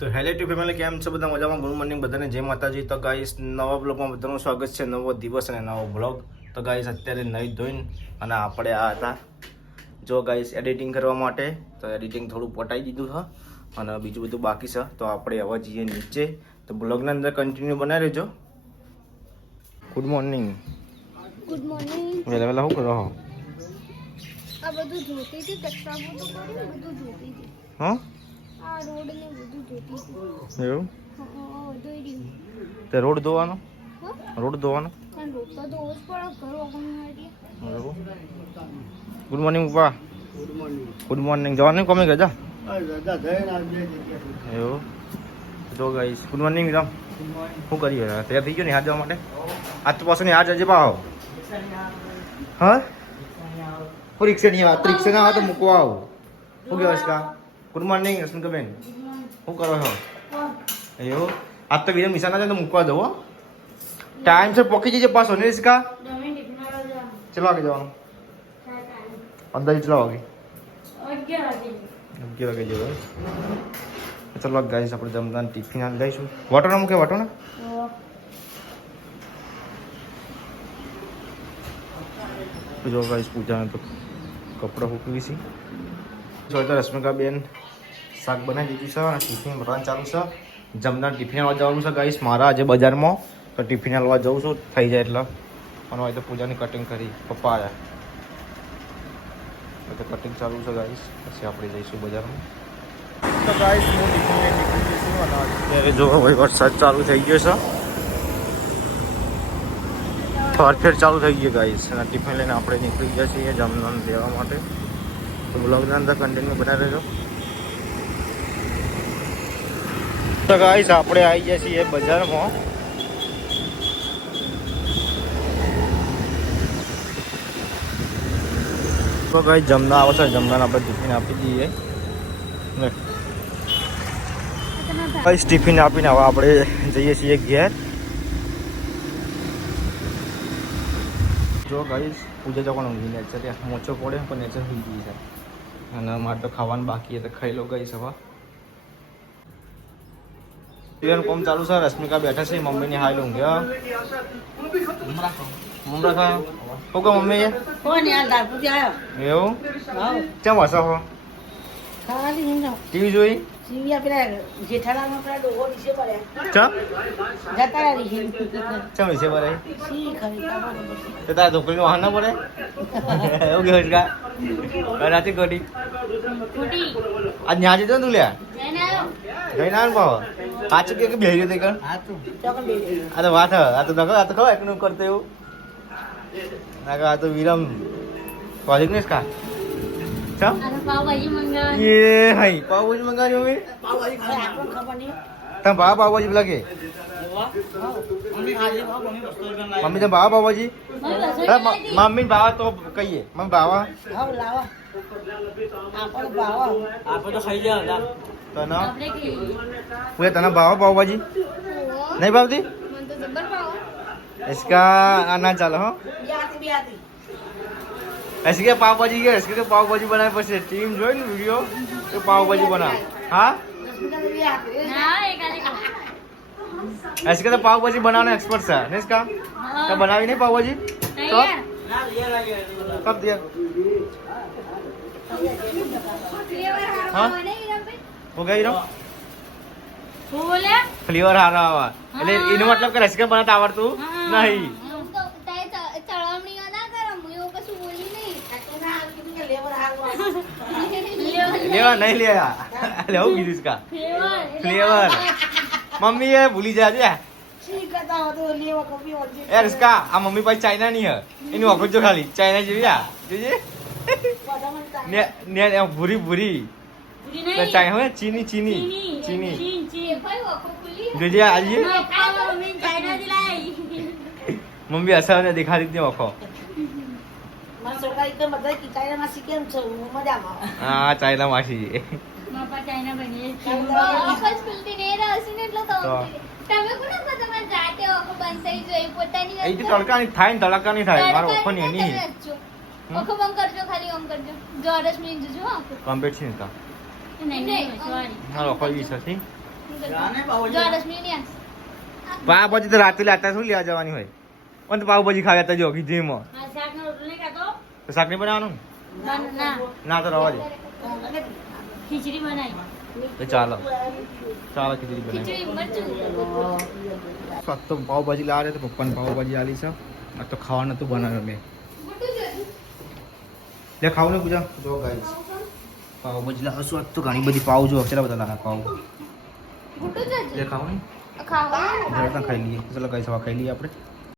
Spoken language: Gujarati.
તો હેલો ટુ ફેમિલી, કેમ છો બધા? મજામાં? ગુડ મોર્નિંગ બધાને, જય માતાજી. તો ગાઈસ, નવા બ્લોગમાં બધાનું સ્વાગત છે. નવો દિવસ અને નવો બ્લોગ. તો ગાઈસ, અત્યારે નહીં ધોઈને અને આપણે આ હતા જો ગાઈસ એડિટિંગ કરવા માટે. તો એડિટિંગ થોડું પટાઈ દીધું છે અને બીજું બધું બાકી છે. તો આપણે હવે જઈએ નીચે. તો બ્લોગના અંદર કન્ટિન્યુ બનાવી રહેજો. Good morning. Good morning. વહેલા વહેલા શું કરો? આ બધું જોતી હતી, કચરા બધું કર્યું, બધું જોતી હતી. હા, આ રોડ ને બધું જોતી હતી. એવું? હા, ધોઈ રહ્યું. તે રોડ ધોવાનો? હા, રોડ ધોવાનો? પણ રોડ તો ધોવો જ પડે, ઘર વગર એવું? ગુડ મોર્નિંગ પપ્પા. Good morning. જવાનું કોમે ગયા? એવું? જો ગાઈસ, ગુડ મોર્નિંગ રામ. શું કરી રહ્યા? તૈયાર થઈ ગયો ને હાથ જવા માટે? આજ તો પાછું ને હાથ જજે પાહો. હા, રિક્ષા નહીં આવે. રિક્ષા ના આવે તો મૂકવા આવું. શું કહેવાય કા? Good morning રશ્મિકાબેન. શું કરો છો? એવું? આજ તો બીજા મિશા ના જાય તો મૂકવા દો. ટાઈમ સર પકી જજે પાછો ને રિક્ષા. ચલો વાગે જવાનું? અંદાજે ચલો વાગે? 11 વાગે જવાનું. ચલો ગાઈસ, આપણે જમવાનું ટિફિન આ લઈશું. વાટો ના મૂકે, વાટો ના. જો ગાઈસ, પૂજાને તો કપડાં મૂકવી છે. જો તો રશ્મિકાબેન શાક બનાવી દીધું છે અને ટિફિન ભરવાનું ચાલુ છે. જમવાનું ટિફિન આવવા જવાનું છે ગાઈસ મારા આજે બજારમાં. તો ટિફિન હાલવા જઉં છું, થઈ જાય એટલે. અને હોય તો પૂજાની કટિંગ કરી, પપ્પા આવ્યા તો કટિંગ ચાલુ છે ગાઈસ. પછી આપણે જઈશું બજારમાં. તો ગાઈસ, હું ટિફિન લઈને નીકળી જઈશું અને અત્યારે જો હવે વરસાદ ચાલુ થઈ ગયો છે. ફેર ચાલુ થઈ ગયું ગાઈસ અને ટિફિન લઈને આપણે નીકળી ગયા છીએ જમવાનું લેવા માટે. તો બ્લોગના અંદર કન્ટિન્યુ બનાવી રહેજો. તો ગાઈસ, આપણે આવી ગયા છીએ બજારમાં. તો ગાઈસ, જમવા આવે છે. જમવાને આપણે ટિફિન આપી દઈએ. ગાઈસ, ટિફિન આપીને હવે આપણે જઈએ છીએ ઘેર. જો ગાઈસ, પૂજા જવાનું ઊંઘી નેચર ત્યાં મોચો પડે પણ નેચર હોઈ ગઈ છે અને મારે તો ખાવાનું બાકી તો ખાઈ લો ગાઈસ. હવે પિયર કોમ ચાલુ છે. રશ્મિકા બેઠા છે, મમ્મીની હાલ ઊંઘ્યા. મમરા ખા શું કહો મમ્મી? એવું? કેમ હસો હો? ટીવી જોઈ? જેઠાલાલનો પેલા ડોહો નીચે પડ્યા ચા જતા રહી ચા વિશે પડે શી ખરી તો તારા છોકરીનો વાહન ના પડે એવું કેવું કા રાતે ગોડી આજ ન્યા જતો તું લ્યા જઈ ના ભાવ પાછું કે બેહી ગયો તે આ તો વાત આ તો નકો આ તો ખબર એકનું કરતો એવું ના આ તો વિરમ કોલેજ ને કા ચા પાવભાજી મંગાવી. એ હાઈ પાવભાજી મંગાવી મમ્મી. આપણને ખબર નહીં તમે ભાવ પાવભાજી લાગે મમ્મી તમે ભાવ પાવભાજી મમ્મી ભાવ તો કહીએ મમ્મી ભાવા હા લાવા આપણને ભાવા આપણે તો ખાઈ ગયા તને આપણે ખાઈએ. પૂરે તને ભાવ પાવભાજી નહીં ભાવતી મને તો જબર ભાવે. इसका आना चालो हो બી આતી ऐसे के पाव भाजी के ऐसे के पाव भाजी बनाए પછી ટીમ જોઈ ને વિડિયો તો પાવ ભાજી બના હા રશ્મિકા બી આતી ના, એ કાલે ऐसे के तो पाव भाजी बनाने एक्सपर्ट है नहीं इसका तो बनावी नहीं पाव भाजी तो कब दिया हाँ वो गई रो શું બોલ્યા? फ्लेवर आ रहा हुआ એટલે એનો મતલબ કે રસકે બનાવતા આવડતું નહીં હું તો તારે ચળવણીઓ ના કરો, હું એવું કશું બોલી નહીં. ના કીધું કે લેબર હાલવા લેવા નહીં લેવા એટલે હું કીધું इसका फ्लेवर मम्मी ये भूली जा जा શી કરતા હતો લેવા કપી ઓછી यार इसका आ मम्मी पास चाइना नहीं है इन्हें ऑफर जो खाली चाइना जी या जी ने ने भूरी भूरी પૂરી तो નહીં. चाइना है चीनी चीनी चीनी એ ભાઈ વખો ખુલ્લી. जी आज ये મમ્મી ચાઇનાથી લાવી. मम्मी ऐसा ने दिखा दी थी ऑफर મારા છોકરા એકદમ બધા કિચાઈના માં કેમ છો હું મજામાં हाँ चाइना मासी બાપા ચાઇના બનીએ છે. ઓફર્સ ખુલતી નહીં રહેશે ને એટલે તો તો. તમે કોને કહો તમારે જાતે ઓફર બંધ થઈ જાય પોતાની એ તો તડકા નહીં થાય ને તડકા નહીં થાય મારો ઓફર નહીં એની ઓખો બંધ કરજો ખાલી ઓમ કરજો જો 10 મિનિટ જોજો કમ્પ્લીટ છે ને નહીં, નહીં, sorry. મારો ઓફર 20 હતી જો 10 મિનિટ યાર પાવભાજી તો રાતે લાતા શું લેવા જવાની હોય પણ તો પાવભાજી ખાવ્યા તો જો કીધીમાં આ શાકનો રોટલો નહીં ખાતો? તો શાક નહીં બનાવવાનું ના ના તો રવા દે ખીચડી બનાવી તો ચાલો ચાલો ખીચડી બનાવી ખીચડી મરચું શાક તો પાવભાજી લાવે તો પપ્પાને પાવભાજી આલી છે આ તો ખાવા નતું બનાવ્યું મેં લે ખાવું ને પૂજા જો ગાઈસ પાવભાજી લાવશું આજ તો ઘણી બધી પાવ જો કેટલા બધા લાવે પાવ ગુડ્ડુ લે ખાવું ને ખાવા જરા ખાઈ લઈએ ચલો ગાઈસ હવે ખાઈ લઈએ આપણે